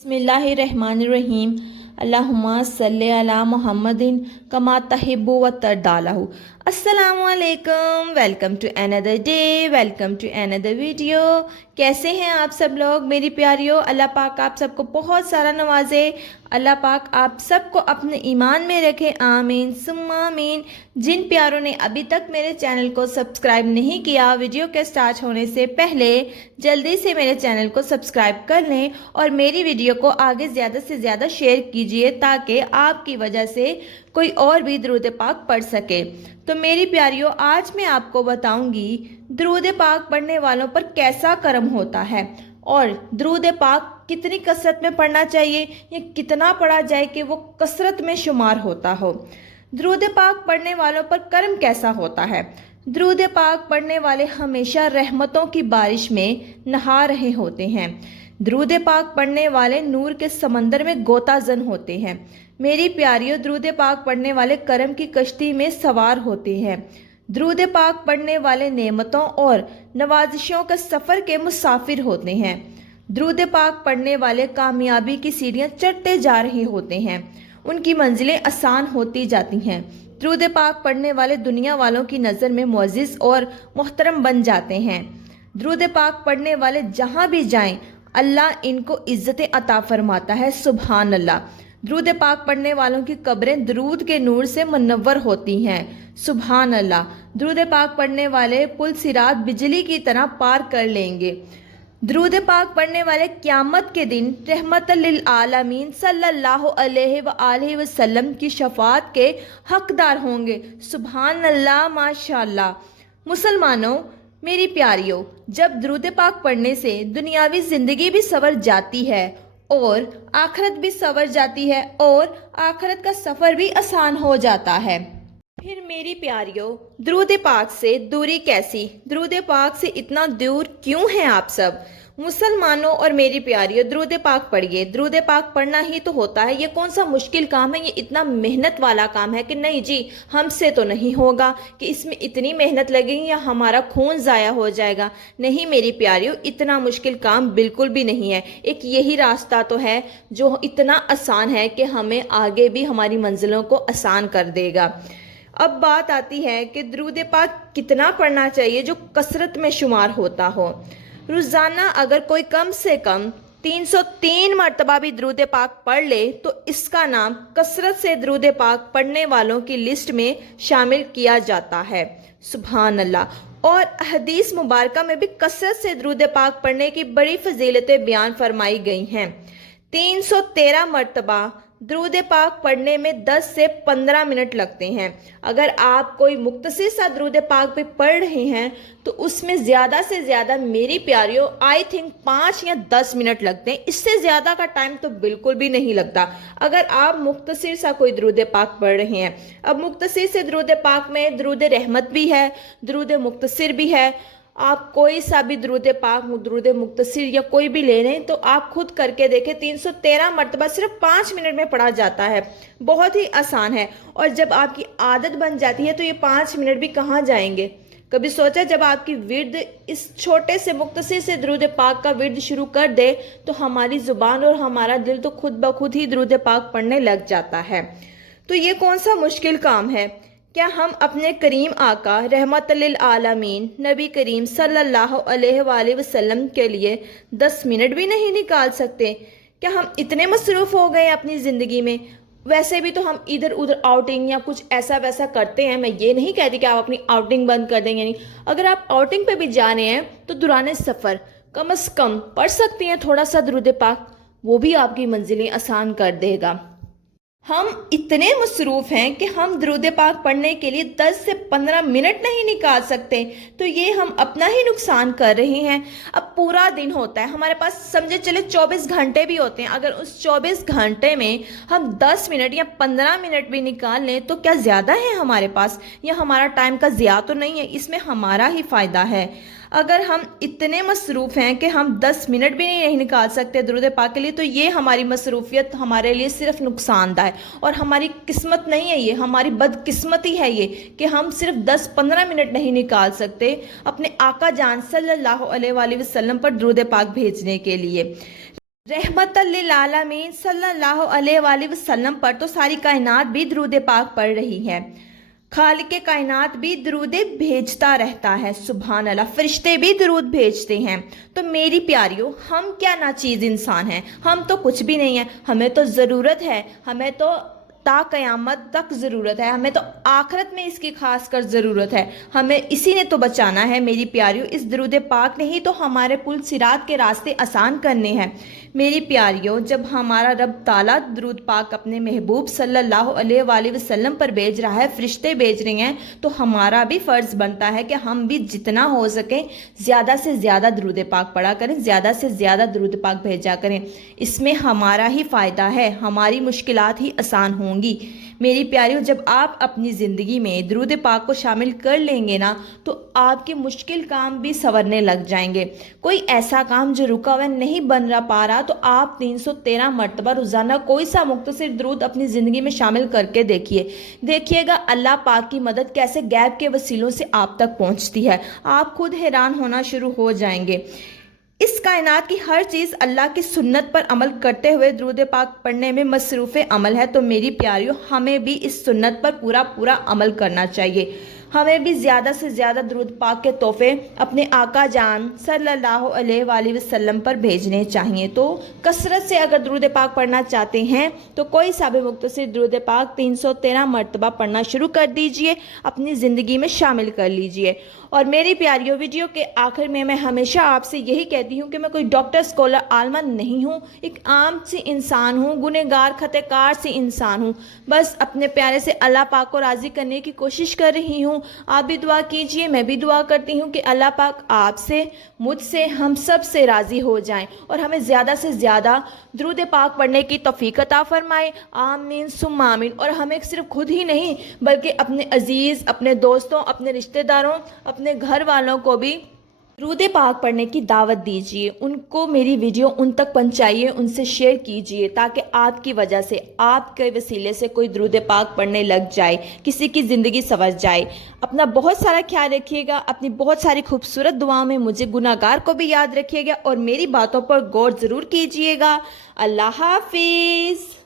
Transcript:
बिस्मिल्लाहिर्रहमानिर्रहीम। अल्लाहुम्मा सल्ली अला मुहम्मदिन कमा तहिब्बु व तरदालहु। अस्सलामु अलैकुम, welcome to another day, welcome to another video. कैसे हैं आप सब लोग मेरी प्यारियों? अल्लाह पाक आप सबको बहुत सारा नवाजे। अल्लाह पाक आप सबको अपने ईमान में रखे, आमीन सुम्मा आमीन। जिन प्यारों ने अभी तक मेरे चैनल को सब्सक्राइब नहीं किया, वीडियो के स्टार्ट होने से पहले जल्दी से मेरे चैनल को सब्सक्राइब कर लें और मेरी वीडियो को आगे ज़्यादा से ज़्यादा शेयर कीजिए ताकि आपकी वजह से कोई और भी दुरूद पाक पढ़ सके। तो मेरी प्यारियों, आज मैं आपको बताऊंगी दुरूद पाक पढ़ने वालों पर कैसा करम होता है और दुरूद पाक कितनी कसरत में पढ़ना चाहिए या कितना पढ़ा जाए कि वो कसरत में शुमार होता हो। दुरूद पाक पढ़ने वालों पर करम कैसा होता है। दुरूद पाक पढ़ने वाले हमेशा रहमतों की बारिश में नहा रहे होते हैं। दुरूद पाक पढ़ने वाले नूर के समंदर में गोताजन होते हैं। मेरी प्यारियों, दुरूद पाक पढ़ने वाले करम की कश्ती में सवार होते हैं। दुरूद पाक पढ़ने वाले नेमतों और नवाजिशों के सफ़र के मुसाफिर होते हैं। दुरूद पाक पढ़ने वाले कामयाबी की सीढ़ियाँ चढ़ते जा रहे होते हैं, उनकी मंजिलें आसान होती जाती हैं। दुरूद पाक पढ़ने वाले दुनिया वालों की नज़र में मुअज़्ज़िज़ और मोहतरम बन जाते हैं। दुरूद पाक पढ़ने वाले जहाँ भी जाएं, अल्लाह इनको इज़्ज़तें अता फरमाता है, सुभान अल्लाह। दुरूद पाक पढ़ने वालों की कब्रें दुरूद के नूर से मुनव्वर होती हैं, सुभान अल्लाह। दुरूद पाक पढ़ने वाले पुल सिरात बिजली की तरह पार कर लेंगे। दुरूद पाक पढ़ने वाले क़यामत के दिन रहमतल लिल आलमीन सल्लल्लाहु अलैहि व आलिहि वसल्लम की शफाअत के हकदार होंगे, सुभान अल्लाह, माशाअल्लाह। मुसलमानों, मेरी प्यारियों, जब दुरूद पाक पढ़ने से दुनियावी ज़िंदगी भी संवर जाती है और आखिरत भी संवर जाती है और आखिरत का सफ़र भी आसान हो जाता है। फिर मेरी प्यारियों, दुरूद पाक से दूरी कैसी? दुरूद पाक से इतना दूर क्यों हैं आप सब मुसलमानों? और मेरी प्यारियों, दुरूद पाक पढ़िए। दुरूद पाक पढ़ना ही तो होता है, ये कौन सा मुश्किल काम है, ये इतना मेहनत वाला काम है कि नहीं जी हमसे तो नहीं होगा, कि इसमें इतनी मेहनत लगेगी या हमारा खून ज़ाया हो जाएगा। नहीं मेरी प्यारियों, इतना मुश्किल काम बिल्कुल भी नहीं है। एक यही रास्ता तो है जो इतना आसान है कि हमें आगे भी हमारी मंजिलों को आसान कर देगा। अब बात आती है कि दुरूद पाक कितना पढ़ना चाहिए जो कसरत में शुमार होता हो। रोज़ाना अगर कोई कम से कम 303 मरतबा भी दुरूद पाक पढ़ ले तो इसका नाम कसरत से दुरूद पाक पढ़ने वालों की लिस्ट में शामिल किया जाता है, सुभान अल्लाह। और हदीस मुबारका में भी कसरत से दुरूद पाक पढ़ने की बड़ी फजीलतें बयान फरमाई गई हैं। 313 मरतबा दुरूद पाक पढ़ने में 10 से 15 मिनट लगते हैं। अगर आप कोई मुख्तसर सा दुरूद पाक भी पढ़ रहे हैं तो उसमें ज़्यादा से ज़्यादा मेरी प्यारियों आई थिंक 5 या 10 मिनट लगते हैं, इससे ज़्यादा का टाइम तो बिल्कुल भी नहीं लगता अगर आप मुख्तसर सा कोई दुरूद पाक पढ़ रहे हैं। अब मुख्तसर से दुरूद पाक में दुरूद रहमत भी है, दुरूद मुख्तसर भी है। आप कोई सा भी दुरूद पाक, दुरूद मुख्तसर या कोई भी ले लें तो आप खुद करके देखें, 313 मरतबा सिर्फ 5 मिनट में पढ़ा जाता है, बहुत ही आसान है। और जब आपकी आदत बन जाती है तो ये 5 मिनट भी कहाँ जाएंगे। कभी सोचा जब आपकी विर्द इस छोटे से मुख्तसर से दुरूद पाक का विर्द शुरू कर दे तो हमारी ज़ुबान और हमारा दिल तो खुद ब खुद ही दुरूद पाक पढ़ने लग जाता है। तो ये कौन सा मुश्किल काम है? क्या हम अपने करीम आका रहमतल लिल आलमीन नबी करीम सल्लल्लाहु अलैहि वसल्लम के लिए 10 मिनट भी नहीं निकाल सकते? क्या हम इतने मसरूफ़ हो गए अपनी ज़िंदगी में? वैसे भी तो हम इधर उधर आउटिंग या कुछ ऐसा वैसा करते हैं। मैं ये नहीं कहती कि आप अपनी आउटिंग बंद कर देंगे, नहीं। अगर आप आउटिंग पे भी जा रहे हैं तो दुराने सफ़र कम से कम पढ़ सकती हैं थोड़ा सा दुरूद पाक, वो भी आपकी मंजिलें आसान कर देगा। हम इतने मसरूफ़ हैं कि हम दुरूद पाक पढ़ने के लिए 10 से 15 मिनट नहीं निकाल सकते, तो ये हम अपना ही नुकसान कर रहे हैं। अब पूरा दिन होता है हमारे पास, समझे चले 24 घंटे भी होते हैं। अगर उस 24 घंटे में हम 10 मिनट या 15 मिनट भी निकाल लें तो क्या ज़्यादा है हमारे पास, या हमारा टाइम का ज़िया तो नहीं है, इसमें हमारा ही फ़ायदा है। अगर हम इतने मसरूफ़ हैं कि हम 10 मिनट भी नहीं निकाल सकते दुरूद पाक के लिए तो ये हमारी मसरूफियत हमारे लिए सिर्फ नुकसानदा है और हमारी किस्मत नहीं है, ये हमारी बदकिस्मती है ये कि हम सिर्फ 10-15 मिनट नहीं निकाल सकते अपने आका जान सल्लल्लाहु अलैहि वसल्लम पर दुरूद पाक भेजने के लिए। रहमत लिल्लालमीन सल्लल्लाहु अलैहि वाली वसल्लम पर तो सारी कायनात भी दरूद पाक पढ़ रही है। खालिक कायनात भी दरूद भेजता रहता है, सुभान अल्लाह। फरिश्ते भी दरूद भेजते हैं। तो मेरी प्यारियों, हम क्या नाचीज़ इंसान हैं, हम तो कुछ भी नहीं है। हमें तो ज़रूरत है, हमें तो ता क़यामत तक ज़रूरत है, हमें तो आखिरत में इसकी खास कर ज़रूरत है। हमें इसी ने तो बचाना है मेरी प्यारियों। इस दरूद पाक ने ही तो हमारे पुल सिरात के रास्ते आसान करने हैं मेरी प्यारियों। जब हमारा रब ताला दरूद पाक अपने महबूब सल्लल्लाहु अलैहि वसल्लम पर भेज रहा है, फरिश्ते भेज रहे हैं, तो हमारा भी फ़र्ज़ बनता है कि हम भी जितना हो सके ज़्यादा से ज़्यादा दरूद पाक पढ़ा करें, ज़्यादा से ज़्यादा दरूद पाक भेजा करें। इसमें हमारा ही फ़ायदा है, हमारी मुश्किलात ही आसान होंगी मेरी प्यारियों। जब आप अपनी ज़िंदगी में दरूद पाक को शामिल कर लेंगे ना, तो आपके मुश्किल काम भी संवरने लग जाएंगे। कोई ऐसा काम जो रुका हुआ नहीं बन पा रहा, तो आप 313 मरतबा रोज़ाना कोई सा मुख्तसर दरूद अपनी ज़िंदगी में शामिल करके देखिएगा अल्लाह पाक की मदद कैसे गैब के वसीलों से आप तक पहुँचती है। आप खुद हैरान होना शुरू हो जाएंगे। इस कायनात की हर चीज़ अल्लाह की सुन्नत पर अमल करते हुए दरूद पाक पढ़ने में मसरूफ़ अमल है। तो मेरी प्यारियों, हमें भी इस सुन्नत पर पूरा अमल करना चाहिए। हमें भी ज़्यादा से ज़्यादा दरूद पाक के तोहफ़े अपने आका जान सल्लल्लाहु अलैहि वसल्लम पर भेजने चाहिए। तो कसरत से अगर दरूद पाक पढ़ना चाहते हैं तो कोई सा भी मुख्तसर दरूद पाक 313 मरतबा पढ़ना शुरू कर दीजिए, अपनी ज़िंदगी में शामिल कर लीजिए। और मेरी प्यारियों, वीडियो के आखिर में मैं हमेशा आपसे यही कहती हूँ कि मैं कोई डॉक्टर, स्कॉलर, आलमा नहीं हूँ। एक आम सी इंसान हूँ, गुनहगार, खतेकार सी इंसान हूँ। बस अपने प्यारे से अल्लाह पाक को राज़ी करने की कोशिश कर रही हूँ। आप भी दुआ कीजिए, मैं भी दुआ करती हूँ कि अल्लाह पाक आपसे, मुझसे, हम सब से राज़ी हो जाएं और हमें ज़्यादा से ज़्यादा दरूद पाक पढ़ने की तौफीक अता फरमाए। आमीन सुम्मा आमीन। और हमें सिर्फ खुद ही नहीं बल्कि अपने अजीज़, अपने दोस्तों, अपने रिश्तेदारों, अपने घर वालों को भी दरूद पाक पढ़ने की दावत दीजिए। उनको मेरी वीडियो उन तक पहुंचाइए, उनसे शेयर कीजिए, ताकि आपकी वजह से, आपके वसीले से कोई दरूद पाक पढ़ने लग जाए, किसी की ज़िंदगी संवर जाए। अपना बहुत सारा ख्याल रखिएगा। अपनी बहुत सारी खूबसूरत दुआओं में मुझे गुनाहगार को भी याद रखिएगा और मेरी बातों पर गौर ज़रूर कीजिएगा। अल्लाह हाफिज़।